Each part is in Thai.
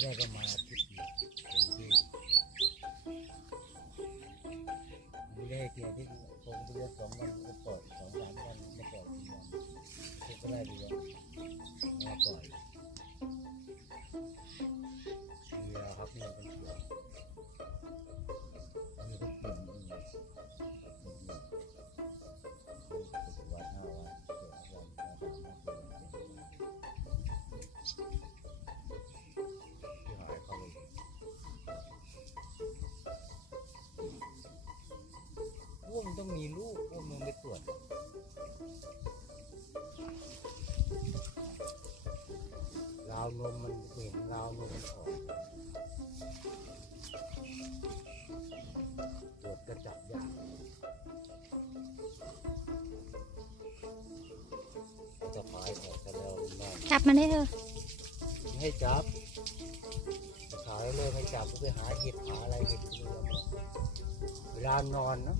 ได้ประมาณอาทิตย์เดียวเต็มที่ไม่ได้เกี่ยวที่ผมไปเรียนสองวันก็ปล่อยสองสามวันก็ปล่อยทีวันก็ได้ดีแล้ว ราวนมมันเห็นราวนมมันออกตรวจก็จับยากจะพายออกจะแล้วได้จับมันได้เถอะไม่ให้จับขายเลยไม่จับก็ไปหาเห็ดหาอะไรเห็ดเรือมาเวลานอนนะ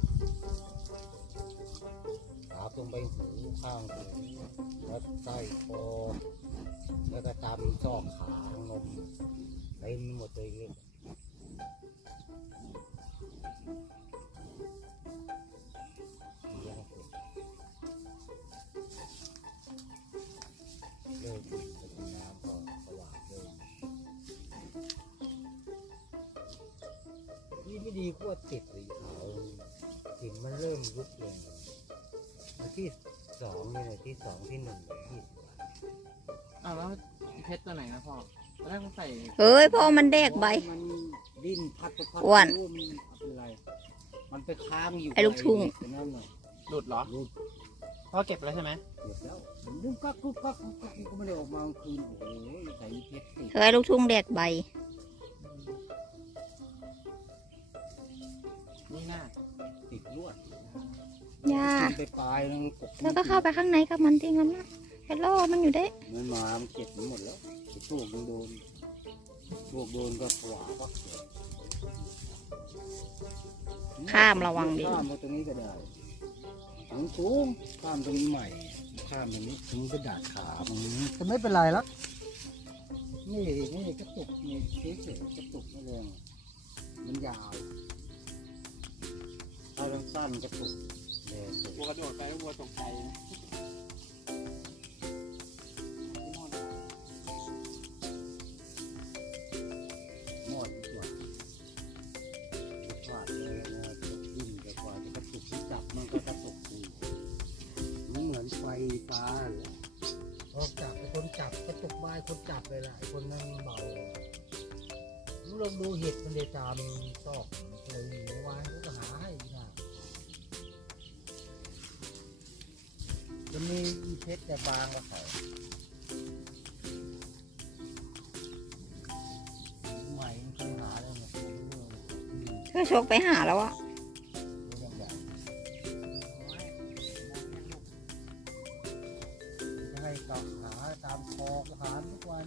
หาตรงใบหูข้างหูแล้วใต้คอแล้วก็ตามซ อกขานมเต็มหมดเลยเรื่องเลี้ยงเสร็จเลิกกินกินน้ำก็สว่างเลยนี่ไม่ดีก็ติดสีขาวกลิ่นมันเริ่มยุบลงวันที่ สองนี่เลยที่สองที่หนึ่งยี่สิบวันอ้าวแล้วเพชรตัวไหนนะพ่อตอนแรกเขาใส่เฮ้ยพ่อมันแดกใบ มันดิ้นพัดไปพัดอ้วนโมันเป็นไร มันไปค้างอยู่ไอ้ลูกทุ่ง ไอ้นั่นน่ะหลุดเหรอรูดพ่อเก็บไปแล้วใช่ไหมเก็บแล้วมันดึงกักกุ๊กกักกุ๊กกักก็ไม่ได้ออกมากลางคืนโอ้โหใส่เพชรติดเฮ้ยลูกทุ่งแดกใบ นี่น่าติดลวด ย่ากินไปปลายนึงกบแล้วก็เข้าไปข้างในกับมันที่งั้นนะไปล่อมันอยู่ได้มันมามันเก็บมันหมดแล้วไอ้พวกมันโดนพวกโดนก็ขวาปักเสียข้ามระวังดีข้ามมาตรงนี้ก็ได้สูงสูงข้ามตรงนี้ใหม่ ข้ามตรงนี้ถึงกระดาษขามันจะไม่เป็นไรหรอกนี่นี่กระตุกนี่เฉยๆกระตุกไม่แรงมันยาว ถ้าสั้นๆกระตุกวัวกระโดดไปวัวตกใจนะหมดดีกวาดเลยนะกระตุกดินกวาจะกระตุกที่จับมันก็กระตุกดีมันเหมือนไฟฟ้าเลยพอจับไอ้คนจับกระตุกไม้คนจับเลยล่ะไอ้คนนั้นเบาลองดูเห็ดมันเลยตามซอกเลยเมื่อวานก็หา มันมีอีเพชรแต่บางกว่าเขาใหม่มันเคยหาเลยเนี่ยไม่รู้เลยอืมเธอชกไปหาแล้วอะรู้อย่างไรจะให้กลับหาตามคอก็หาทุกวัน